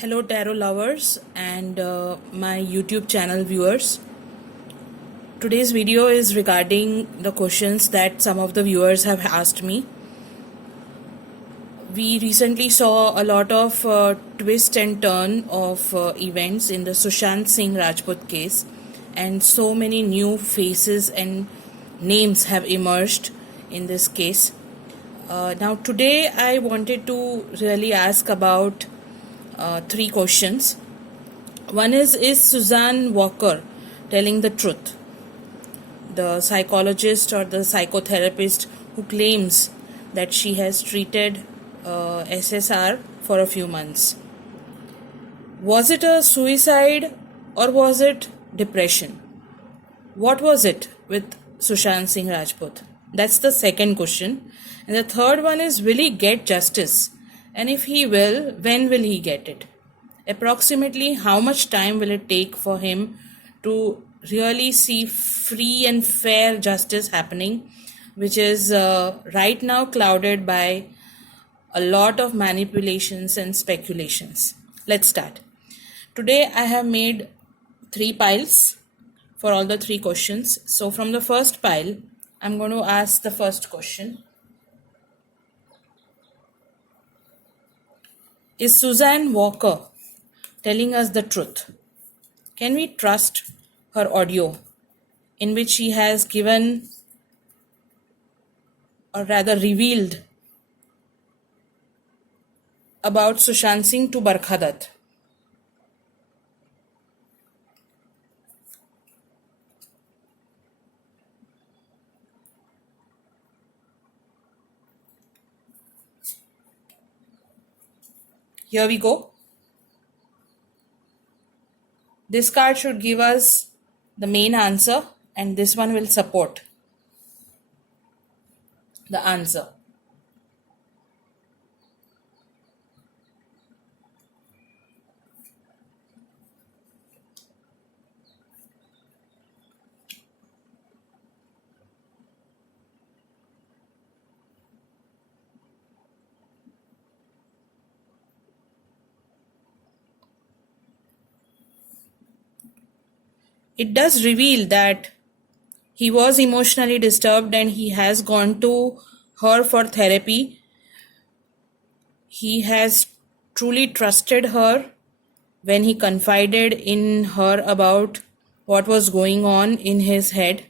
Hello, tarot lovers and my YouTube channel viewers. Today's video is regarding the questions that some of the viewers have asked me. We recently saw a lot of twist and turn of events in the Sushant Singh Rajput case, and so many new faces and names have emerged in this case. Now, today I wanted to really ask about three questions. One is Suzanne Walker telling the truth? The psychologist or the psychotherapist who claims that she has treated SSR for a few months. Was it a suicide or was it depression? What was it with Sushant Singh Rajput? That's the second question. And the third one is, will he get justice? And if he will, when will he get it? Approximately how much time will it take for him to really see free and fair justice happening, which is right now clouded by a lot of manipulations and speculations. Let's start. Today I have made 3 piles for all the 3 questions. So from the first pile, I'm going to ask the first question. Is Suzanne Walker telling us the truth? Can we trust her audio in which she has given, or rather revealed, about Sushant Singh to Barkha Dutt? Here we go. This card should give us the main answer, and this one will support the answer. It does reveal that he was emotionally disturbed and he has gone to her for therapy. He has truly trusted her when he confided in her about what was going on in his head.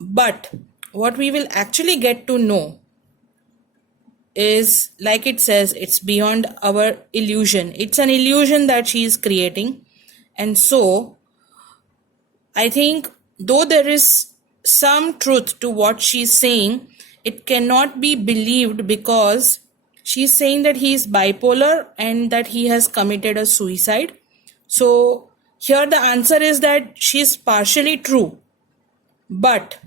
But what we will actually get to know is, like it says, it's beyond our illusion. It's an illusion that she is creating. And so I think though there is some truth to what she's saying, it cannot be believed because she's saying that he is bipolar and that he has committed a suicide. So here the answer is that she's partially true, but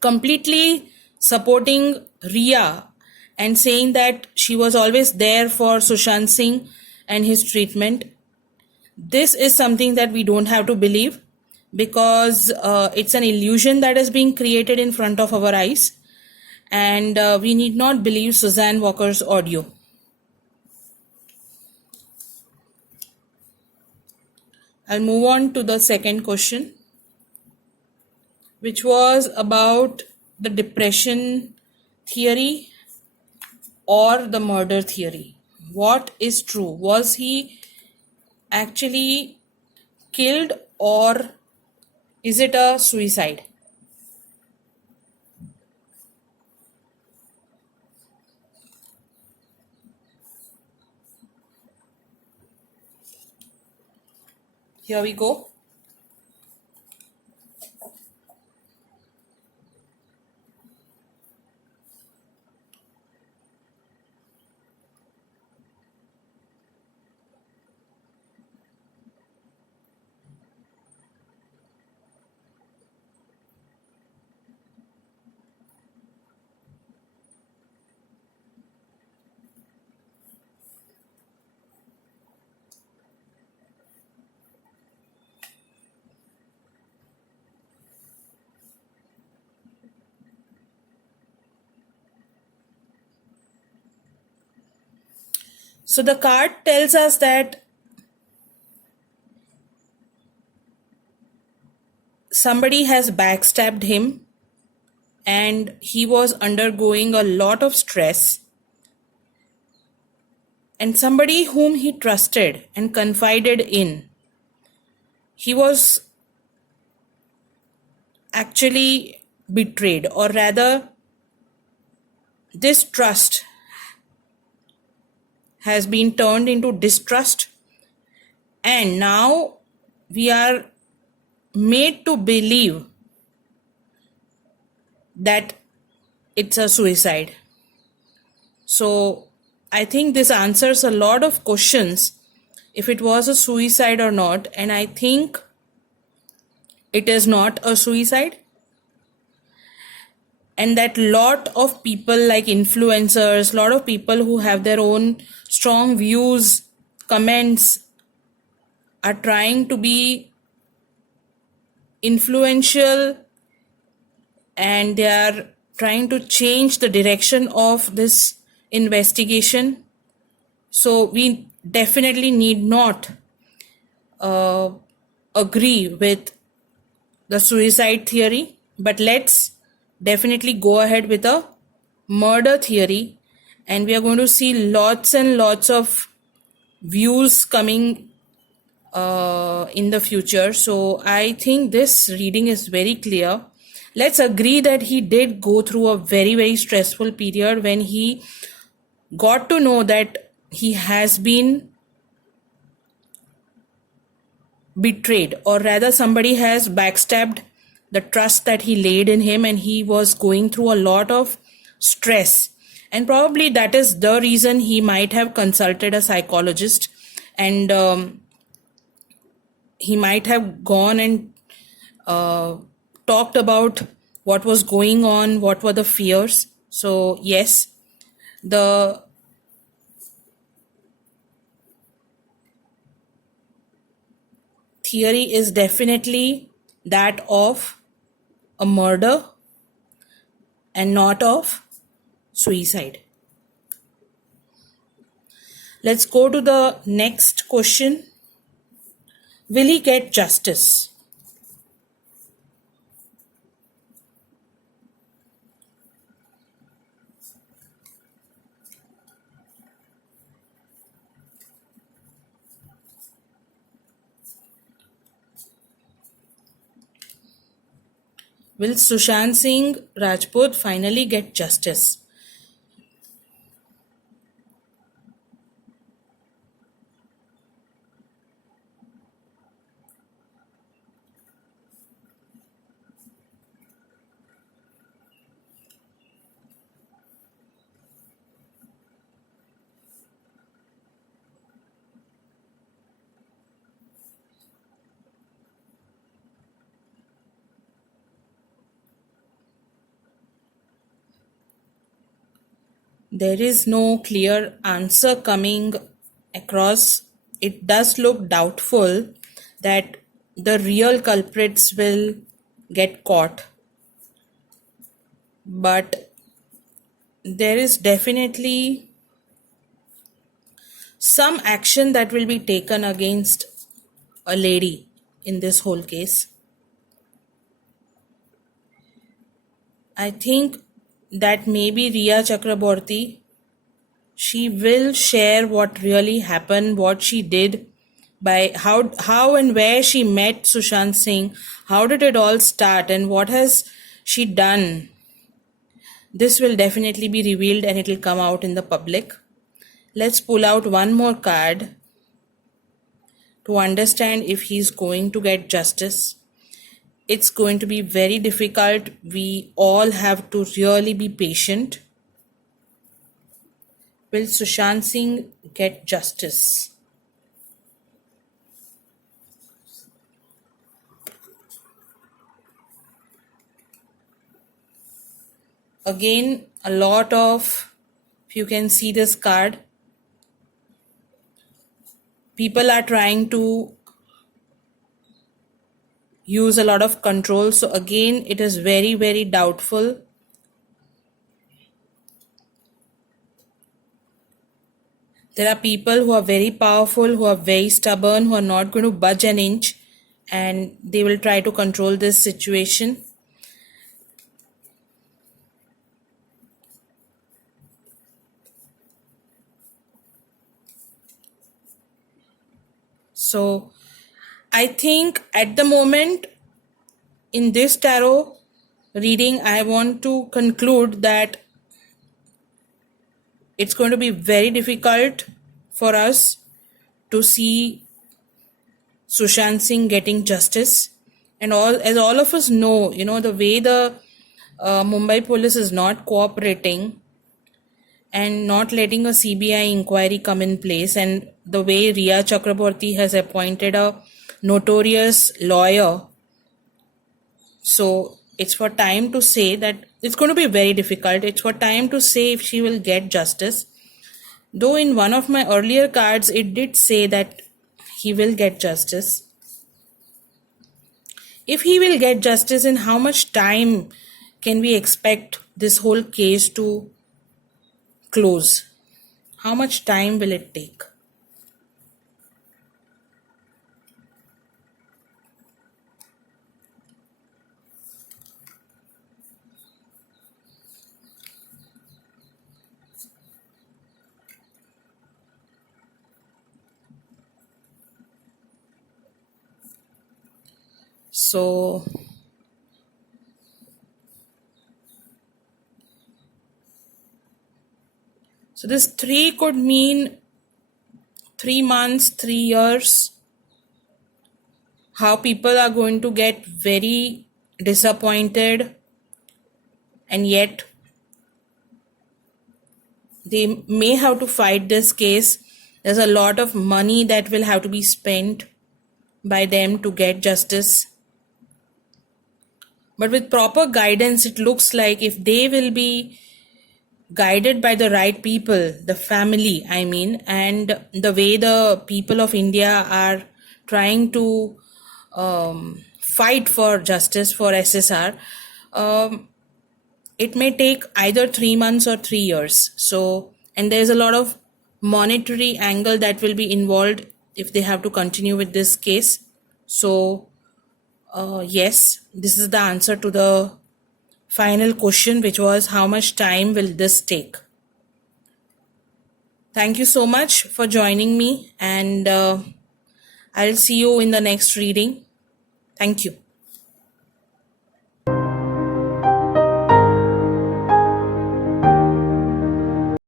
completely supporting Ria and saying that she was always there for Sushant Singh and his treatment. This is something that we don't have to believe because it's an illusion that is being created in front of our eyes, and we need not believe Suzanne Walker's audio. I'll move on to the second question, which was about the depression theory or the murder theory. What is true? Was he actually killed or is it a suicide? Here we go. So the card tells us that somebody has backstabbed him and he was undergoing a lot of stress, and somebody whom he trusted and confided in, he was actually betrayed, or rather this trust has been turned into distrust, and now we are made to believe that it's a suicide. So I think this answers a lot of questions if it was a suicide or not, and I think it is not a suicide, and that lot of people like influencers, lot of people who have their own strong views, comments, are trying to be influential, and they are trying to change the direction of this investigation. So we definitely need not agree with the suicide theory, but let's definitely go ahead with a murder theory, and we are going to see lots and lots of views coming in the future. So I think this reading is very clear. Let's agree that he did go through a very, very stressful period when he got to know that he has been betrayed, or rather somebody has backstabbed the trust that he laid in him, and he was going through a lot of stress, and probably that is the reason he might have consulted a psychologist, and he might have gone and talked about what was going on, what were the fears. So yes, the theory is definitely that of a murder and not of suicide. Let's go to the next question. Will he get justice? Will Sushant Singh Rajput finally get justice? There is no clear answer coming across. It does look doubtful that the real culprits will get caught, but there is definitely some action that will be taken against a lady in this whole case. I think that maybe Riya Chakraborty, she will share what really happened, what she did, by how and where she met Sushant Singh, how did it all start, and what has she done. This will definitely be revealed and it will come out in the public. Let's pull out one more card to understand if he's going to get justice. It's going to be very difficult. We all have to really be patient. Will Sushant Singh get justice? Again, a lot of, if you can see this card, people are trying to use a lot of control. So again, it is very, very doubtful. There are people who are very powerful, who are very stubborn, who are not going to budge an inch, and they will try to control this situation. So I think at the moment in this tarot reading, I want to conclude that it's going to be very difficult for us to see Sushant Singh getting justice. And as all of us know, the way the Mumbai police is not cooperating and not letting a CBI inquiry come in place, and the way Riya Chakraborty has appointed a notorious lawyer. So it's for time to say that it's going to be very difficult. It's for time to say if she will get justice. Though in one of my earlier cards, it did say that he will get justice. If he will get justice, in how much time can we expect this whole case to close? How much time will it take? So this 3 could mean 3 months, 3 years. How people are going to get very disappointed, and yet they may have to fight this case. There's a lot of money that will have to be spent by them to get justice. But with proper guidance, it looks like if they will be guided by the right people, the family, and the way the people of India are trying to fight for justice for SSR, it may take either 3 months or 3 years. So, and there's a lot of monetary angle that will be involved if they have to continue with this case. So, yes, this is the answer to the final question, which was how much time will this take? Thank you so much for joining me, and I'll see you in the next reading. Thank you.